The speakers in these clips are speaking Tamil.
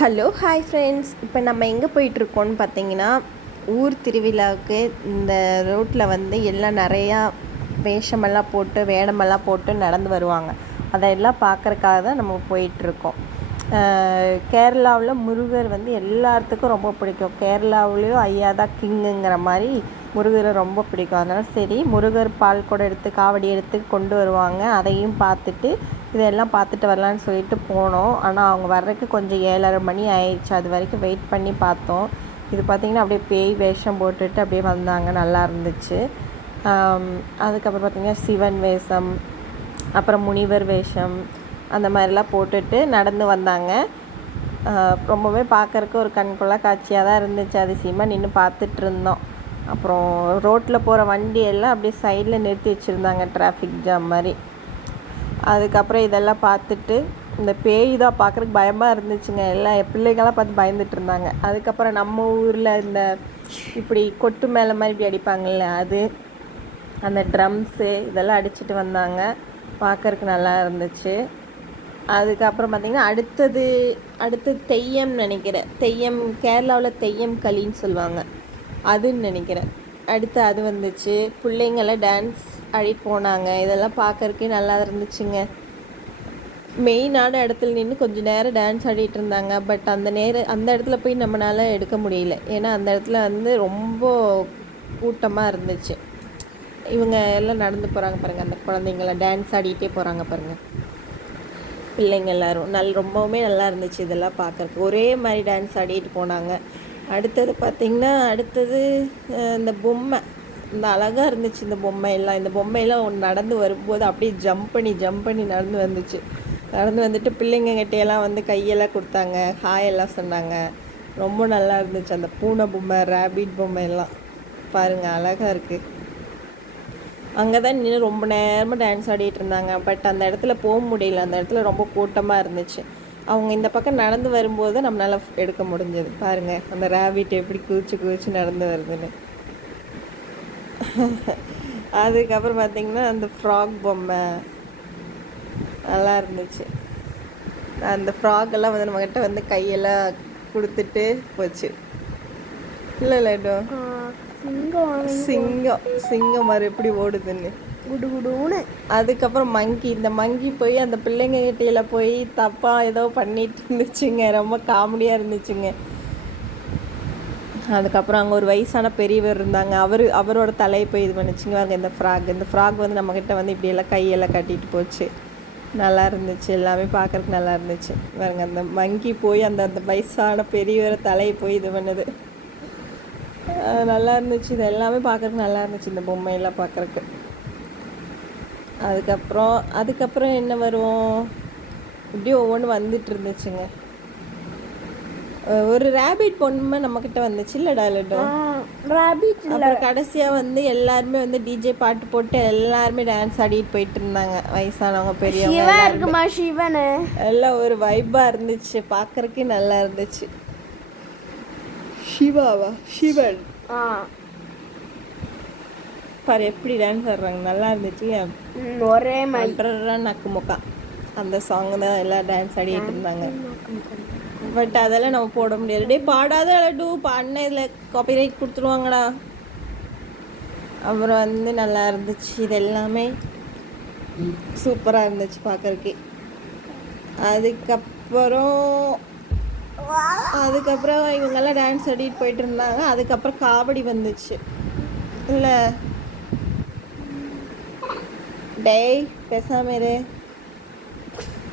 Hello hi friends. இப்போ நம்ம எங்கே போயிட்டுருக்கோன்னு பார்த்தீங்கன்னா, ஊர் திருவிழாவுக்கு இந்த ரோட்டில் வந்து எல்லாம் நிறையா வேஷமெல்லாம் போட்டு வேடமெல்லாம் போட்டு நடந்து வருவாங்க. அதையெல்லாம் பார்க்குறக்காக தான் நம்ம போயிட்டுருக்கோம். கேரளாவில் முருகர் வந்து எல்லாத்துக்கும் ரொம்ப பிடிக்கும். கேரளாவுலேயும் ஐயா தான் கிங்குங்கிற மாதிரி முருகரை ரொம்ப பிடிக்கும். அதனால் சரி முருகர் பால் கூட எடுத்து காவடி எடுத்து கொண்டு வருவாங்க. அதையும் பார்த்துட்டு இதெல்லாம் பார்த்துட்டு வரலான்னு சொல்லிட்டு போனோம். ஆனால் அவங்க வர்றதுக்கு கொஞ்சம் 7:30 மணி ஆயிடுச்சு. அது வரைக்கும் வெயிட் பண்ணி பார்த்தோம். இது பார்த்திங்கன்னா அப்படியே பேய் வேஷம் போட்டுட்டு அப்படியே வந்தாங்க. நல்லா இருந்துச்சு. அதுக்கப்புறம் பார்த்திங்கன்னா சிவன் வேஷம், அப்புறம் முனிவர் வேஷம், அந்த மாதிரிலாம் போட்டுட்டு நடந்து வந்தாங்க. ரொம்பவே பார்க்குறக்கு ஒரு கண்கொள்ளா காட்சியாக தான் இருந்துச்சு. அதிசயமாக நின்று பார்த்துட்டு இருந்தோம். அப்புறம் ரோட்டில் போகிற வண்டி எல்லாம் அப்படியே சைடில் நிறுத்தி வச்சுருந்தாங்க, டிராஃபிக் ஜாம் மாதிரி. அதுக்கப்புறம் இதெல்லாம் பார்த்துட்டு இந்த பேய் தான் பார்க்குறதுக்கு பயமாக இருந்துச்சுங்க. எல்லாம் பிள்ளைங்களாம் பார்த்து பயந்துட்டு இருந்தாங்க. அதுக்கப்புறம் நம்ம ஊரில் இந்த இப்படி கொட்டு மேலே மாதிரி இப்படி அடிப்பாங்கள்ல, அது அந்த ட்ரம்ஸு இதெல்லாம் அடிச்சுட்டு வந்தாங்க. பார்க்குறதுக்கு நல்லா இருந்துச்சு. அதுக்கப்புறம் பார்த்திங்கன்னா அடுத்தது தெய்யம்னு நினைக்கிறேன். தெய்யம் கேரளாவில் தெய்யம் களின்னு சொல்லுவாங்க, அதுன்னு நினைக்கிறேன். அடுத்து அது வந்துச்சு. பிள்ளைங்கள்லாம் டான்ஸ் ஆடிட்டு போனாங்க. இதெல்லாம் பார்க்குறக்கே நல்லா இருந்துச்சுங்க. மெயினான இடத்துல நின்று கொஞ்சம் நேரம் டான்ஸ் ஆடிட்டு இருந்தாங்க. பட் அந்த இடத்துல போய் நம்மளால் எடுக்க முடியல. ஏன்னா அந்த இடத்துல வந்து ரொம்ப கூட்டமாக இருந்துச்சு. இவங்க எல்லாம் நடந்து போகிறாங்க பாருங்கள், அந்த குழந்தைங்களாம் டான்ஸ் ஆடிட்டே போகிறாங்க பாருங்கள், பிள்ளைங்க எல்லோரும். ரொம்பவுமே நல்லா இருந்துச்சு. இதெல்லாம் பார்க்குறக்கு ஒரே மாதிரி டான்ஸ் ஆடிட்டு போனாங்க. அடுத்தது பார்த்திங்கன்னா இந்த பொம்மை, இந்த அழகாக இருந்துச்சு. இந்த பொம்மையெல்லாம் நடந்து வரும்போது அப்படியே ஜம்ப் பண்ணி நடந்து வந்துட்டு பிள்ளைங்ககிட்டையெல்லாம் வந்து கையெல்லாம் கொடுத்தாங்க, ஹாயெல்லாம் சொன்னாங்க. ரொம்ப நல்லா இருந்துச்சு. அந்த பூனை பொம்மை, ரேபிட் பொம்மை எல்லாம் பாருங்கள், அழகாக இருக்குது. அங்கே தான் நின்று ரொம்ப நேரமாக டான்ஸ் ஆடிட்டு இருந்தாங்க. பட் அந்த இடத்துல போக முடியல. அந்த இடத்துல ரொம்ப கூட்டமாக இருந்துச்சு. அவங்க இந்த பக்கம் நடந்து வரும்போது நம்மளால் எடுக்க முடிஞ்சது. பாருங்கள், அந்த ரேபிட் எப்படி குதிச்சு நடந்து வருதுன்னு. அதுக்கப்புறம் பார்த்திங்கன்னா அந்த ஃப்ராக் பொம்மை நல்லா இருந்துச்சு. அந்த ஃப்ராகெல்லாம் வந்து நம்மக்கிட்ட வந்து கையெல்லாம் கொடுத்துட்டு போச்சு. இல்லை சிங்கம் மாதிரி எப்படி ஓடுதுன்னு குடுகுடுன்னு. அதுக்கப்புறம் இந்த மங்கி போய் அந்த பிள்ளைங்க கிட்டையில் போய் தப்பாக ஏதோ பண்ணிட்டு இருந்துச்சுங்க. ரொம்ப காமெடியாக இருந்துச்சுங்க. அதுக்கப்புறம் அங்கே ஒரு வயசான பெரியவர் இருந்தாங்க. அவரோட தலையை போய் இது பண்ணிச்சுங்க. வாங்க, இந்த ஃப்ராக் வந்து நம்மக்கிட்ட வந்து இப்படியெல்லாம் கையெல்லாம் கட்டிட்டு போச்சு. நல்லா இருந்துச்சு. எல்லாமே பார்க்குறதுக்கு நல்லா இருந்துச்சு. பாருங்க, அந்த மங்கி போய் அந்த வயசான பெரியவரை தலையை போய் இது பண்ணுது. நல்லா இருந்துச்சு. இது எல்லாமே பார்க்குறதுக்கு நல்லா இருந்துச்சு, இந்த பொம்மையெல்லாம் பார்க்குறக்கு. அதுக்கப்புறம் என்ன வரும், இப்படியே ஒவ்வொன்று வந்துட்டு இருந்துச்சுங்க. ஒரு ரேபிட் பொம்மை நம்மக்கிட்ட வந்துச்சு இல்லைடா லட்டு. அப்புறம் கடைசியாக வந்து எல்லாருமே வந்து டிஜே பாட்டு போட்டு எல்லாருமே டான்ஸ் ஆடிட்டு போயிட்டு இருந்தாங்க. வயசானவங்க, பெரியவங்க, சிவன் எல்லாம் ஒரு வைப்பாக இருந்துச்சு. பார்க்குறக்கே நல்லா இருந்துச்சு. சிவன் பாரு எப்படி டான்ஸ் ஆடுறாங்க, நல்லா இருந்துச்சு. ஒரே நக்கு முக்கா அந்த சாங் தான் எல்லாம் டான்ஸ் ஆடிட்டு இருந்தாங்க. பட் அதெல்லாம் நம்ம போட முடியாது. டே பாடாத லட்டு, பாடின இதில் காப்பிரைட் கொடுத்துருவாங்கடா. அப்புறம் வந்து நல்லா இருந்துச்சு. இது எல்லாமே சூப்பராக இருந்துச்சு பார்க்குறக்கே. அதுக்கப்புறம் இவங்கெல்லாம் டான்ஸ் ஆடிட்டு போயிட்டு இருந்தாங்க. அதுக்கப்புறம் காவடி வந்துச்சு. இல்லை டேய் பேசாமரு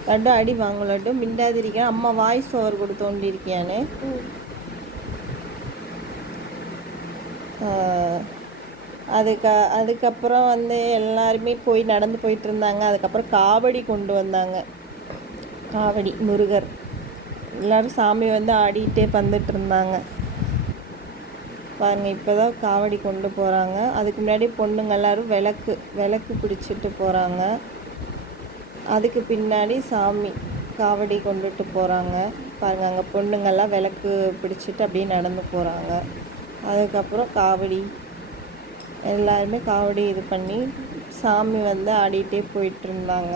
லட்டு, அடி வாங்க லட்டு, மிண்டாதிருக்கேன். அம்மா வாய்ஸ் ஓவர் கொடுத்தோண்டிருக்கியான்னு. அதுக்கப்புறம் வந்து எல்லாருமே போய் நடந்து போயிட்டு இருந்தாங்க. அதுக்கப்புறம் காவடி கொண்டு வந்தாங்க. காவடி முருகர் எல்லோரும் சாமி வந்து ஆடிட்டே வந்துட்டு இருந்தாங்க. பாருங்கள், இப்போ தான் காவடி கொண்டு போகிறாங்க. அதுக்கு முன்னாடி பொண்ணுங்க எல்லோரும் விளக்கு பிடிச்சிட்டு போகிறாங்க. அதுக்கு பின்னாடி சாமி காவடி கொண்டுட்டு போகிறாங்க. பாருங்கள், அங்கே பொண்ணுங்கள்லாம் விளக்கு பிடிச்சிட்டு அப்படியே நடந்து போகிறாங்க. அதுக்கப்புறம் எல்லாருமே காவடி இது பண்ணி சாமி வந்து ஆடிட்டே போயிட்டு இருந்தாங்க.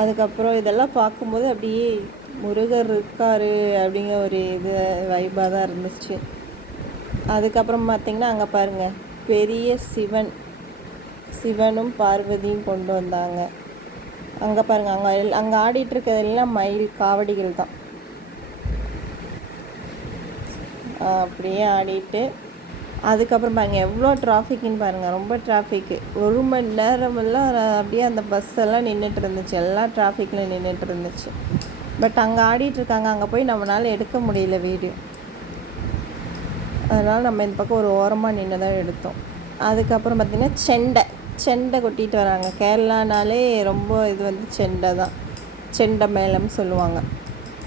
அதுக்கப்புறம் இதெல்லாம் பார்க்கும்போது அப்படியே முருகர் இருக்கார் அப்படிங்கிற ஒரு இது வைப்பாக தான் இருந்துச்சு. அதுக்கப்புறம் பார்த்திங்கன்னா அங்கே பாருங்கள் பெரிய சிவனும் பார்வதியும் கொண்டு வந்தாங்க. அங்கே பாருங்கள் அங்கே ஆடிட்டுருக்கிறதெல்லாம் மயில் காவடிகள் தான். அப்படியே ஆடிட்டு அதுக்கப்புறம் பாருங்கள் எவ்வளோ டிராஃபிக்குன்னு பாருங்கள். ரொம்ப டிராஃபிக்கு. 1 மணி நேரமெல்லாம் அப்படியே அந்த பஸ்ஸெல்லாம் நின்றுட்டு இருந்துச்சு. எல்லா டிராஃபிக்கில் நின்றுட்டு இருந்துச்சு. பட் அங்கே ஆடிட்டுருக்காங்க. அங்கே போய் நம்மளால் எடுக்க முடியல வீடியோ. அதனால் நம்ம இந்த பக்கம் ஒரு ஓரமாக நின்று தான் எடுத்தோம். அதுக்கப்புறம் பார்த்திங்கன்னா செண்டை கொட்டிட்டு வராங்க. கேரளானாலே ரொம்ப இது வந்து செண்டை தான். செண்டை மேளம்னு சொல்லுவாங்க.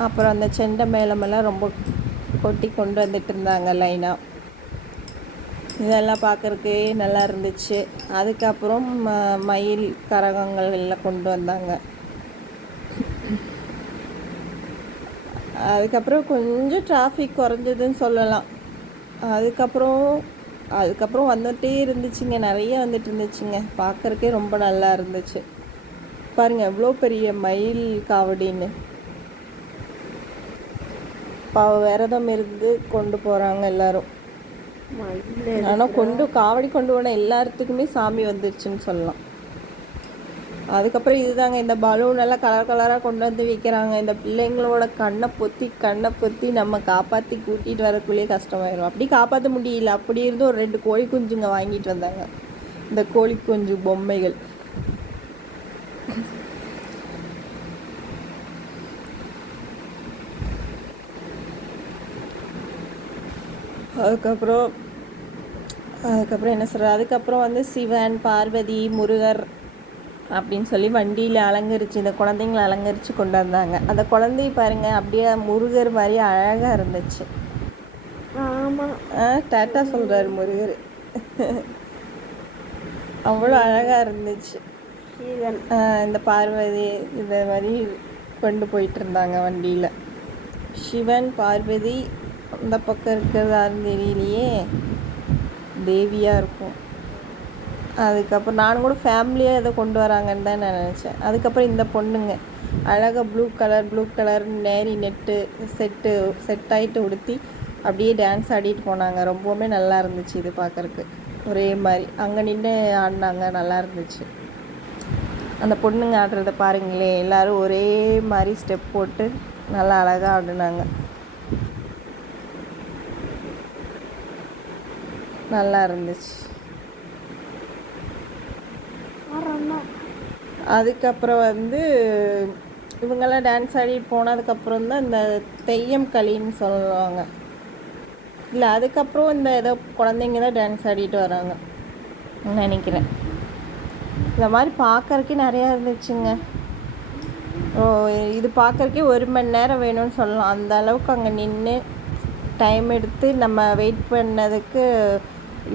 அப்புறம் அந்த செண்டை மேளமெல்லாம் ரொம்ப கொட்டி கொண்டு வந்துட்டு இருந்தாங்க லைனாக. இதெல்லாம் பார்க்குறதுக்கு நல்லா இருந்துச்சு. அதுக்கப்புறம் மயில் கரகங்கள் எல்லாம் கொண்டு வந்தாங்க. அதுக்கப்புறம் கொஞ்சம் டிராஃபிக் குறைஞ்சதுன்னு சொல்லலாம். அதுக்கப்புறம் வந்துகிட்டே இருந்துச்சுங்க. நிறைய வந்துட்டு இருந்துச்சுங்க. பார்க்குறக்கே ரொம்ப நல்லா இருந்துச்சு. பாருங்கள் எவ்வளோ பெரிய மயில் காவடின்னு. விரதம் இருந்து கொண்டு போகிறாங்க எல்லோரும். ஆனால் காவடி கொண்டு போன எல்லாத்துக்குமே சாமி வந்துருச்சுன்னு சொல்லலாம். அதுக்கப்புறம் இதுதாங்க இந்த பலூன் எல்லாம் கலர் கலராக கொண்டு வந்து விற்கிறாங்க. இந்த பிள்ளைங்களோட கண்ணை பொத்தி நம்ம காப்பாற்றி கூட்டிகிட்டு வரக்குள்ளேயே கஷ்டமாயிடும். அப்படி காப்பாற்ற முடியல. அப்படி இருந்து ஒரு 2 கோழி குஞ்சுங்க வாங்கிட்டு வந்தாங்க. இந்த கோழி குஞ்சு பொம்மைகள். அதுக்கப்புறம் என்ன சொல்கிறது, அதுக்கப்புறம் வந்து சிவன் பார்வதி முருகர் அப்படின்னு சொல்லி வண்டியில் அலங்கரித்து இந்த குழந்தைங்களை அலங்கரித்து கொண்டு வந்தாங்க. அந்த குழந்தை பாருங்கள் அப்படியே முருகர் மாதிரி அழகாக இருந்துச்சு. ஆமாம், டாட்டா சொல்கிறார் முருகர். அவ்வளோ அழகாக இருந்துச்சு. இந்த பார்வதி இந்த மாதிரி கொண்டு போயிட்டு இருந்தாங்க வண்டியில். சிவன் பார்வதி அந்த பக்கம் இருக்கிறதான்னு தெரியலையே, தேவியாக இருக்கும். அதுக்கப்புறம் நானும் கூட ஃபேமிலியாக எதை கொண்டு வராங்கன்னு தான் நான் நினச்சேன். அதுக்கப்புறம் இந்த பொண்ணுங்க அழகாக ப்ளூ கலர் நேரி நெட்டு செட் ஆகிட்டு உடுத்தி அப்படியே டான்ஸ் ஆடிட்டு போனாங்க. ரொம்பவுமே நல்லா இருந்துச்சு இது பார்க்குறக்கு. ஒரே மாதிரி அங்கே நின்று ஆடினாங்க, நல்லா இருந்துச்சு. அந்த பொண்ணுங்க ஆடுறத பாருங்களே, எல்லோரும் ஒரே மாதிரி ஸ்டெப் போட்டு நல்லா அழகாக ஆடினாங்க. நல்லா இருந்துச்சு. அதுக்கப்புறம் வந்து இவங்கெல்லாம் டான்ஸ் ஆடிட்டு போனதுக்கப்புறம் தான் இந்த தெய்யம் களின்னு சொல்லுவாங்க. இல்லை, அதுக்கப்புறம் இந்த ஏதோ குழந்தைங்க தான் டான்ஸ் ஆடிட்டு வராங்க நினைக்கிறேன். இந்த மாதிரி பார்க்கறக்கே நிறையா இருந்துச்சுங்க. இது பார்க்கறக்கே 1 மணி நேரம் வேணும்னு சொல்லலாம். அந்த அளவுக்கு அங்கே நின்று டைம் எடுத்து நம்ம வெயிட் பண்ணதுக்கு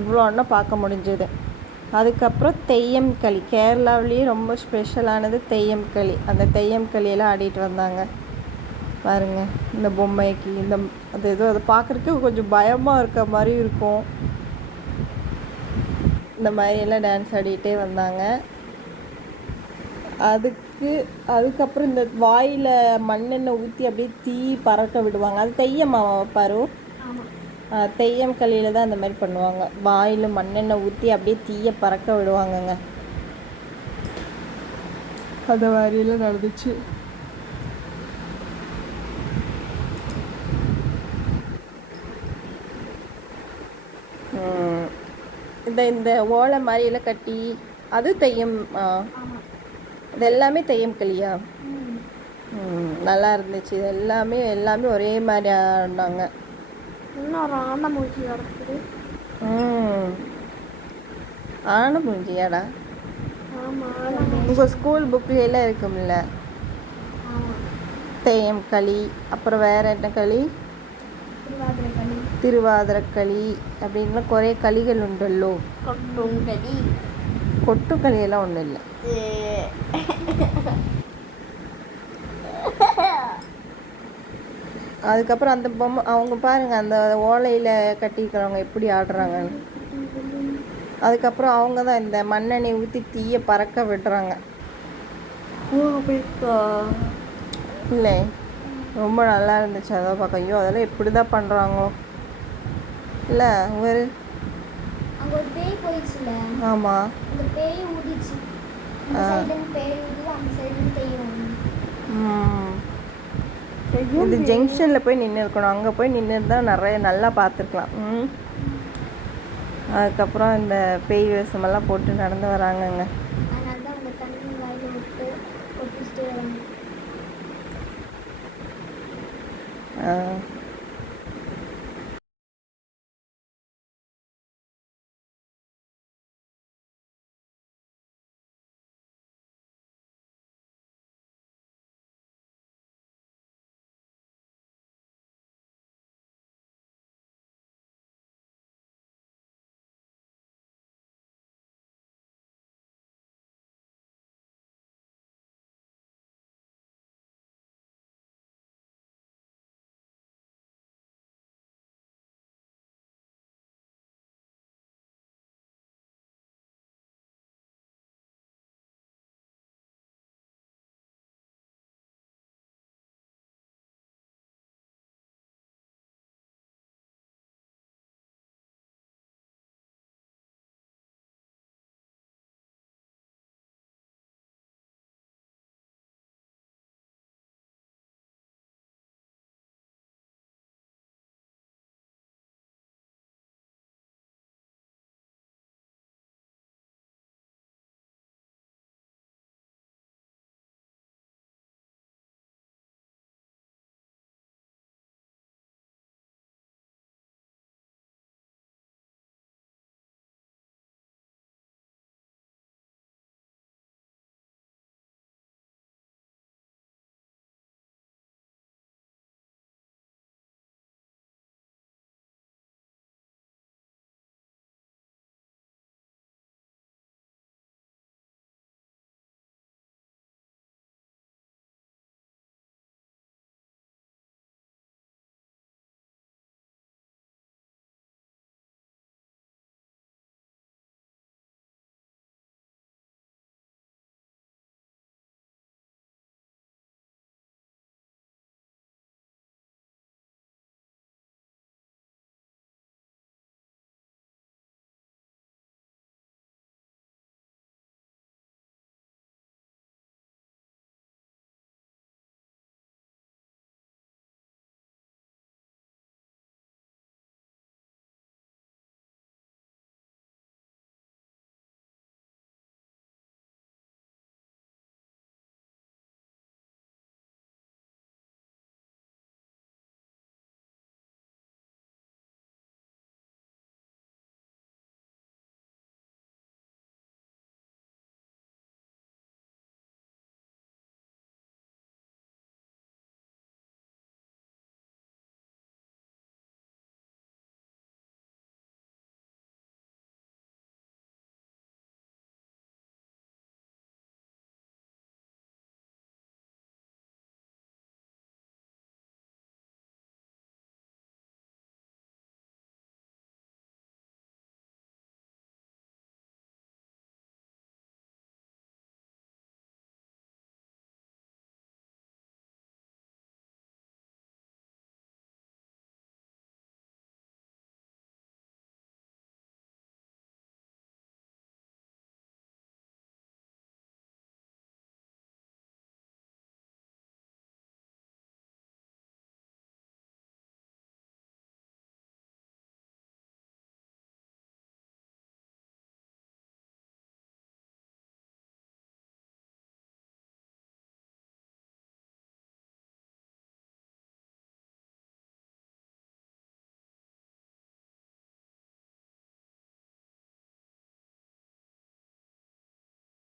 இவ்வளோன்னா பார்க்க முடிஞ்சது. அதுக்கப்புறம் தெய்யம் களி, கேரளாவிலேயே ரொம்ப ஸ்பெஷலானது தெய்யம் களி. அந்த தெய்யம் களியெல்லாம் ஆடிட்டு வந்தாங்க பாருங்கள். இந்த பொம்மைக்கு அது ஏதோ அதை பார்க்குறதுக்கு கொஞ்சம் பயமாக இருக்க மாதிரி இருக்கும். இந்த மாதிரியெல்லாம் டான்ஸ் ஆடிட்டே வந்தாங்க. அதுக்கப்புறம் இந்த வாயில் மண்ணெண்ணெய் ஊற்றி அப்படியே தீ பறக்க விடுவாங்க. அது தெய்யமா பாரு? தெய்யம் களியில் தான் அந்த மாதிரி பண்ணுவாங்க. வாயில் மண்ணெண்ணெய் ஊற்றி அப்படியே தீயை பறக்க விடுவாங்கங்க. அந்த மாதிரியெல்லாம் நடந்துச்சு. இந்த ஓலை மாதிரியெல்லாம் கட்டி அது தெய்யம். இது எல்லாமே தெய்யம் களியா? நல்லா இருந்துச்சு. இது எல்லாமே ஒரே மாதிரி ஆடினாங்க. ஆனமூஞ்சியாடா? உங்கள் ஸ்கூல் புக்லாம் இருக்கும்ல தெய்யம் களி. அப்புறம் வேறு என்ன களி? திருவாதிரக்களி அப்படின்லாம் குறைய களிகள் உண்டல்லோ. கொட்டும் களியெல்லாம் ஒன்றும் இல்லை. அதுக்கப்புறம் அந்த பொம்மை அவங்க பாருங்கள், அந்த ஓலையில் கட்டிக்கிறவங்க எப்படி ஆடுறாங்கன்னு. அதுக்கப்புறம் அவங்க தான் இந்த மண்ணெண்ணெய் ஊற்றி தீயை பறக்க விடுறாங்க. இல்லை, ரொம்ப நல்லா இருந்துச்சு அதை பார்க்க. ஐயோ அதெல்லாம் எப்படி தான் பண்ணுறாங்களோ இல்லை ஒரு அங்க ஒரு பேய் போயிடுச்சுல. ஆமாம். அந்த பேய் ஊதிச்சு. இந்த சைடுல இருந்து பேய் ஊதி அந்த சைடுல இருந்து பேய் ஊதி. இது ஜங்ஷனில் போய் நின்று இருக்கணும். அங்கே போய் நின்று இருந்தால் நிறைய நல்லா பார்த்துருக்கலாம். அதுக்கப்புறம் இந்த பேய் வேஷமெல்லாம் போட்டு நடந்து வராங்கங்க. அதனால தான் அந்த தண்ணி வாயில விட்டு கொட்டிச்சிட்டே வராங்க.